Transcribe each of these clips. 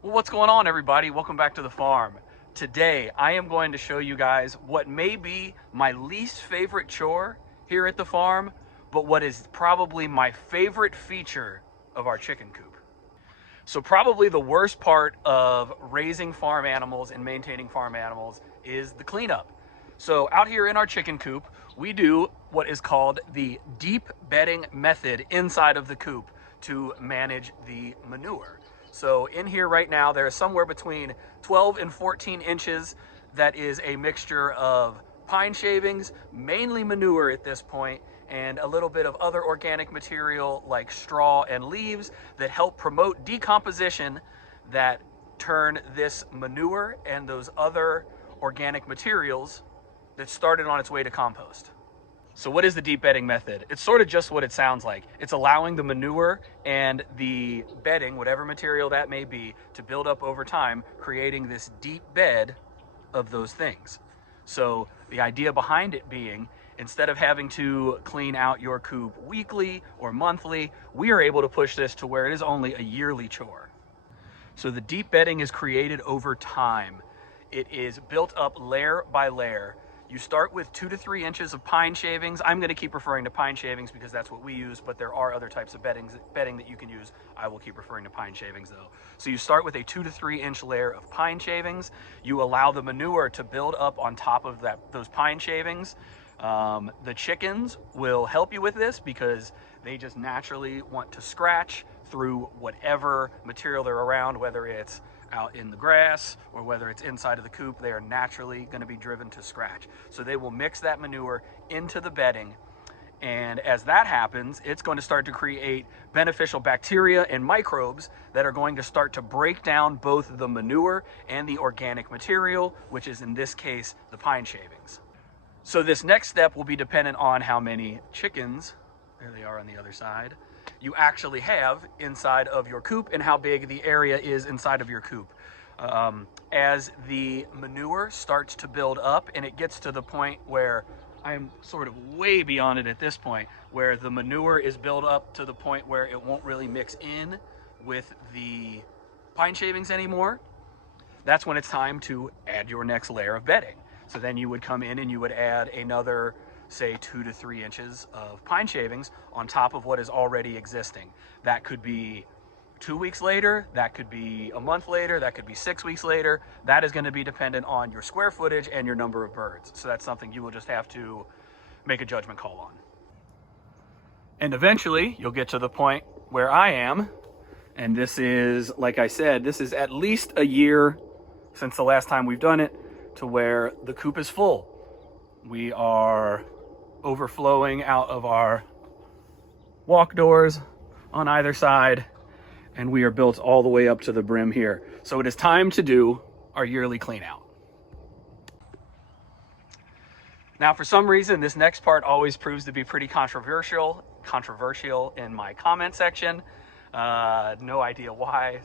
Well, what's going on, everybody? Welcome back to the farm. Today, I am going to show you guys what may be my least favorite chore here at the farm, but what is probably my favorite feature of our chicken coop. So probably the worst part of raising farm animals and maintaining farm animals is the cleanup. So out here in our chicken coop, we do what is called the deep bedding method inside of the coop to manage the manure. So in here right now, there is somewhere between 12 and 14 inches that is a mixture of pine shavings, mainly manure at this point, and a little bit of other organic material like straw and leaves that help promote decomposition that turn this manure and those other organic materials that started on its way to compost. So what is the deep bedding method? It's sort of just what it sounds like. It's allowing the manure and the bedding, whatever material that may be, to build up over time, creating this deep bed of those things. So the idea behind it being, instead of having to clean out your coop weekly or monthly, we are able to push this to where it is only a yearly chore. So the deep bedding is created over time. It is built up layer by layer. You start with 2 to 3 inches of pine shavings. I'm going to keep referring to pine shavings because that's what we use, but there are other types of bedding that you can use. I will keep referring to pine shavings though. So you start with a 2 to 3 inch layer of pine shavings. You allow the manure to build up on top of those pine shavings. The chickens will help you with this because they just naturally want to scratch through whatever material they're around, whether it's out in the grass or whether it's inside of the coop. They are naturally going to be driven to scratch. So they will mix that manure into the bedding. And as that happens, it's going to start to create beneficial bacteria and microbes that are going to start to break down both the manure and the organic material, which is in this case, the pine shavings. So this next step will be dependent on how many chickens, there they are on the other side, you actually have inside of your coop and how big the area is inside of your coop. As the manure starts to build up and it gets to the point where I'm sort of way beyond it at this point, where the manure is built up to the point where it won't really mix in with the pine shavings anymore, that's when it's time to add your next layer of bedding. So then you would come in and you would add another, say 2 to 3 inches of pine shavings on top of what is already existing. That could be 2 weeks later, that could be a month later, that could be 6 weeks later. That is going to be dependent on your square footage and your number of birds. So that's something you will just have to make a judgment call on. And eventually you'll get to the point where I am, and this is, like I said, this is at least a year since the last time we've done it, to where the coop is full. We are overflowing out of our walk doors on either side, and we are built all the way up to the brim here. So it is time to do our yearly clean out. Now, for some reason, this next part always proves to be pretty controversial in my comment section. No idea why,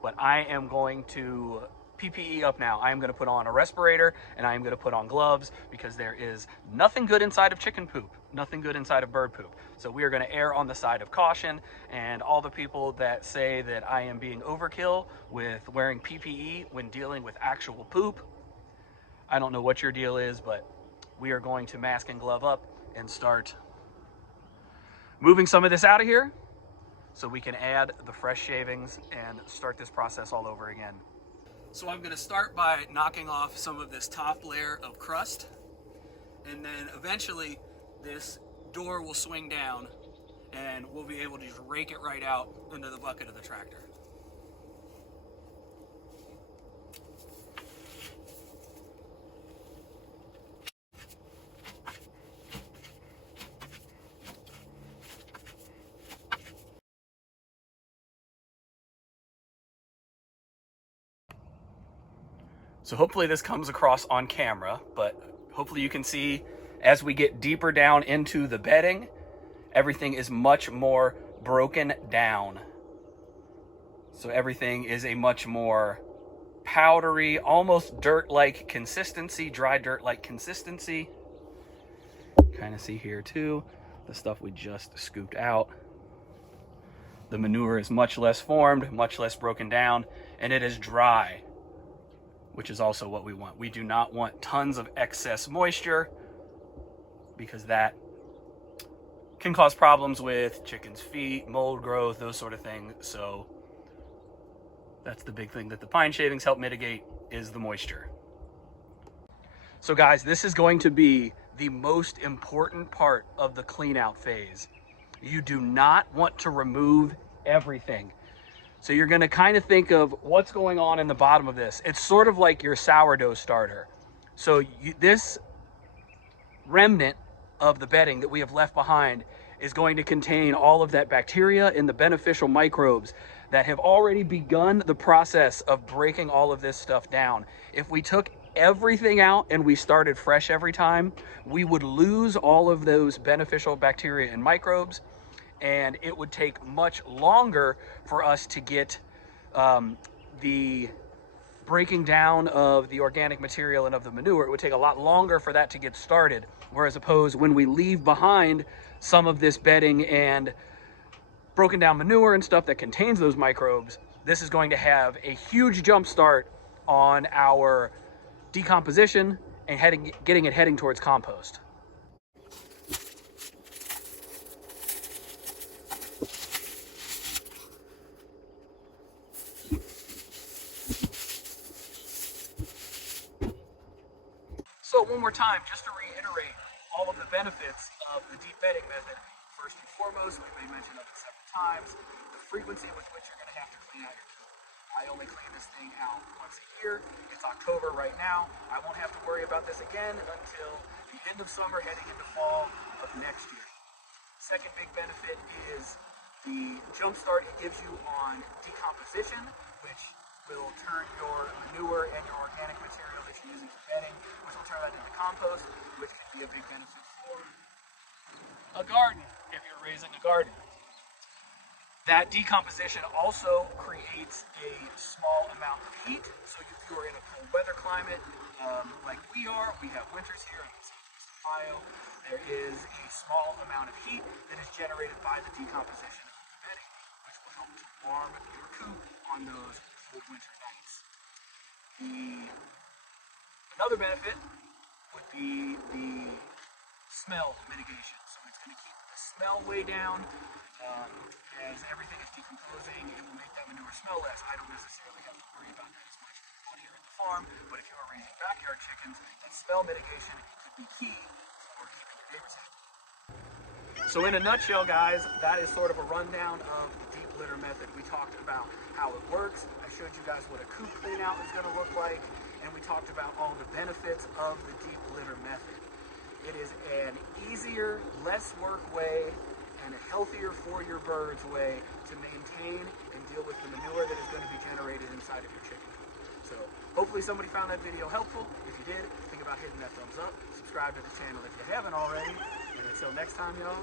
but I am going to PPE up now. I am going to put on a respirator and I am going to put on gloves because there is nothing good inside of chicken poop, nothing good inside of bird poop. So we are going to err on the side of caution, and all the people that say that I am being overkill with wearing PPE when dealing with actual poop, I don't know what your deal is, but we are going to mask and glove up and start moving some of this out of here so we can add the fresh shavings and start this process all over again. So I'm going to start by knocking off some of this top layer of crust, and then eventually this door will swing down and we'll be able to just rake it right out into the bucket of the tractor. So hopefully this comes across on camera, but hopefully you can see as we get deeper down into the bedding, everything is much more broken down. So everything is a much more powdery, almost dirt-like consistency, dry dirt-like consistency. Kind of see here too, the stuff we just scooped out. The manure is much less formed, much less broken down, and it is dry, which is also what we want. We do not want tons of excess moisture because that can cause problems with chickens' feet, mold growth, those sort of things. So that's the big thing that the pine shavings help mitigate, is the moisture. So guys, this is going to be the most important part of the clean out phase. You do not want to remove everything. So you're gonna kind of think of what's going on in the bottom of this. It's sort of like your sourdough starter. So this remnant of the bedding that we have left behind is going to contain all of that bacteria and the beneficial microbes that have already begun the process of breaking all of this stuff down. If we took everything out and we started fresh every time, we would lose all of those beneficial bacteria and microbes, and it would take much longer for us to get the breaking down of the organic material and of the manure. It would take a lot longer for that to get started, whereas opposed when we leave behind some of this bedding and broken down manure and stuff that contains those microbes, this is going to have a huge jump start on our decomposition and getting it heading towards compost. So one more time, just to reiterate all of the benefits of the deep bedding method. First and foremost, we may mention of it several times, the frequency with which you're going to have to clean out your coop. I only clean this thing out once a year. It's October right now. I won't have to worry about this again until the end of summer, heading into fall of next year. Second big benefit is the jump start it gives you on decomposition, which will turn your manure and your organic material that you're using for bedding, which will turn that into compost, which can be a big benefit for a garden if you're raising a garden. That decomposition also creates a small amount of heat. So if you are in a cold weather climate like we are, we have winters here in Southeast Ohio, there is a small amount of heat that is generated by the decomposition of the bedding, which will help to warm your coop on those cold winter nights. Another benefit would be the smell mitigation. So it's going to keep the smell way down. As everything is decomposing, it will make that manure smell less. I don't necessarily have to worry about that as much out here at the farm, but if you are raising backyard chickens, that smell mitigation could be key for keeping your neighbors happy. So in a nutshell, guys, that is sort of a rundown of the deep litter method. We talked about how it works. I showed you guys what a coop clean out is going to look like, and we talked about all the benefits of the deep litter method. It is an easier, less work way and a healthier for your birds way to maintain and deal with the manure that is going to be generated inside of your chicken. So hopefully somebody found that video helpful. If you did, think about hitting that thumbs up. Subscribe to the channel if you haven't already. And until next time, y'all,